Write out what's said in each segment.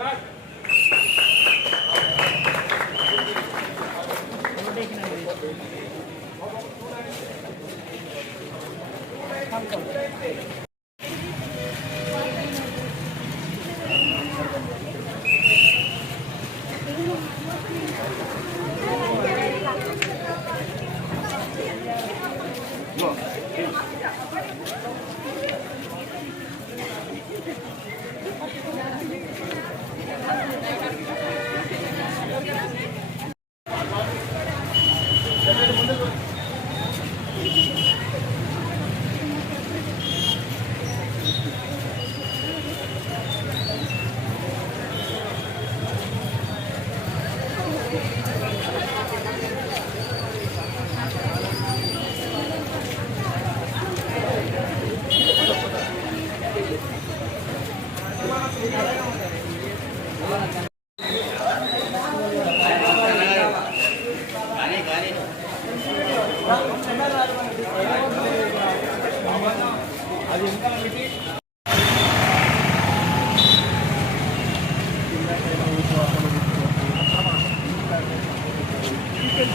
Back.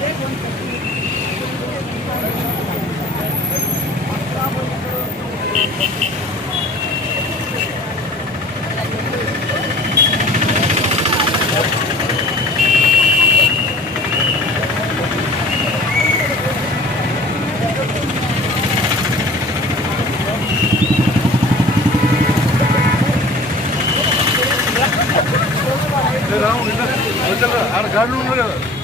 Gracias.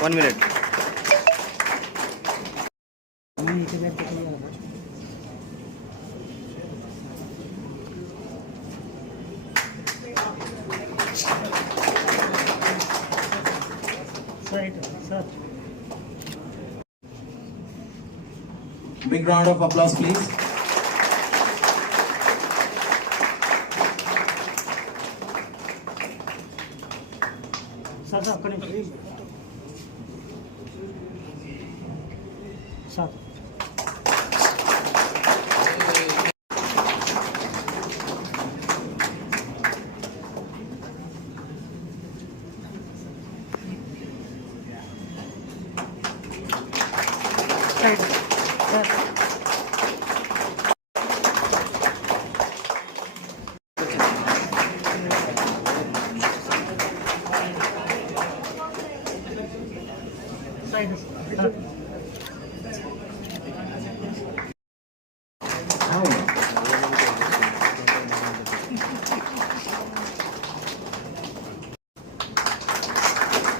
One minute. Big round of applause, please. Sir sir ఒక్క నిమిషం sir.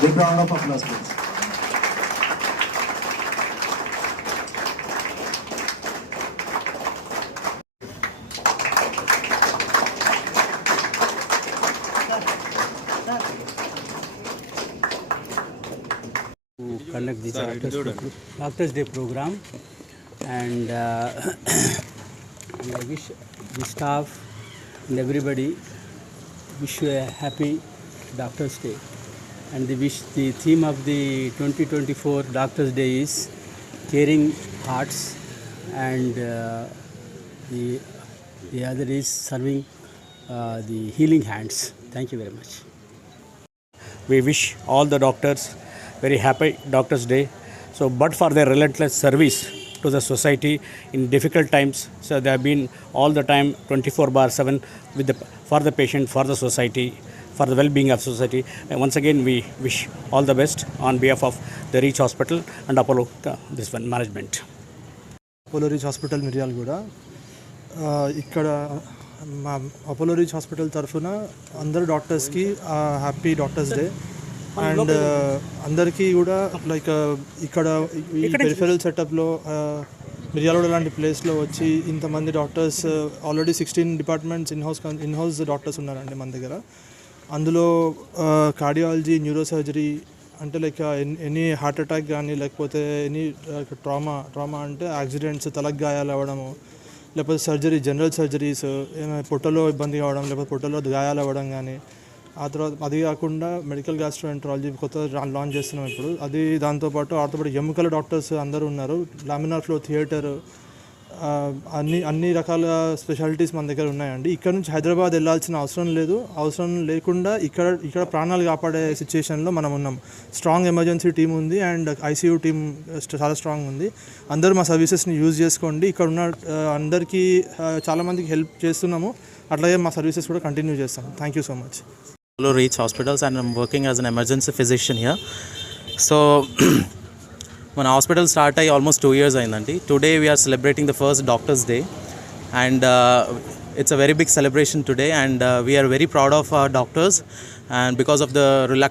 Big round of applause, please. conduct this Doctors, Day- Doctors Day program and, uh, and I wish the staff and everybody wish you a happy Doctor's Day. And the wish the theme of the 2024 Doctor's Day is caring hearts, and uh, the the other is serving uh, the healing hands. Thank you very much. we wish all the doctors very happy doctors day so but for their relentless service to the society in difficult times so they have been all the time 24 bar 7 with the for the patient for the society for the well-being of society and once again we wish all the best on behalf of the reach hospital and apollo uh, this one management Apollo reach hospital Miryala కూడా ఆ, ఇక్కడ మా Apollo reach hospital తరఫున అందరు డాక్టర్స్కి happy doctors day and అందరికీ కూడా like ఇక్కడ ఈ పెరిఫెరల్ సెటప్లో మిర్యాలగూడ లాంటి ప్లేస్లో వచ్చి ఇంతమంది doctors already sixteen departments in house in house doctors ఉన్నారండి మన దగ్గర. అందులో కార్డియాలజీ న్యూరో సర్జరీ అంటే లైక్ ఎనీ హార్ట్ అటాక్ కానీ లేకపోతే ఎనీ ట్రామా ట్రామా అంటే యాక్సిడెంట్స్ తలకు గాయాలు అవ్వడము లేకపోతే సర్జరీ జనరల్ సర్జరీస్ ఏమైనా పొట్టలో ఇబ్బంది కావడం లేకపోతే పొట్టలో గాయాలు అవ్వడం కానీ ఆ తర్వాత అది కాకుండా మెడికల్ గ్యాస్ట్రోఎంట్రాలజీ కొత్త లాంచ్ చేస్తున్నాం ఇప్పుడు. అది దాంతోపాటు ఆర్థోపెడిక్ ఎముకల డాక్టర్స్ అందరూ ఉన్నారు. లామినార్ ఫ్లో థియేటర్ అన్ని అన్ని రకాల స్పెషాలిటీస్ మన దగ్గర ఉన్నాయండి. ఇక్కడ నుంచి హైదరాబాద్ వెళ్ళాల్సిన అవసరం లేదు. అవసరం లేకుండా ఇక్కడ ఇక్కడ ప్రాణాలు కాపాడే సిచ్యుయేషన్లో మనం ఉన్నాం. స్ట్రాంగ్ ఎమర్జెన్సీ టీం ఉంది అండ్ ఐసీయూ టీం చాలా స్ట్రాంగ్ ఉంది. అందరూ మా సర్వీసెస్ని యూజ్ చేసుకోండి. ఇక్కడ ఉన్న అందరికీ చాలామందికి హెల్ప్ చేస్తున్నాము. అట్లాగే మా సర్వీసెస్ కూడా కంటిన్యూ చేస్తాం. Thank you so much Apollo Reach Hospitals and I'm working as an emergency physician here. So మన హాస్పిటల్ స్టార్ట్ అయ్యి ఆల్మోస్ట్ టూ ఇయర్స్ అయిందండి today we're celebrating the first doctors day and it's a very big celebration today and we're very proud of our doctors and because of the రిలాక్ట్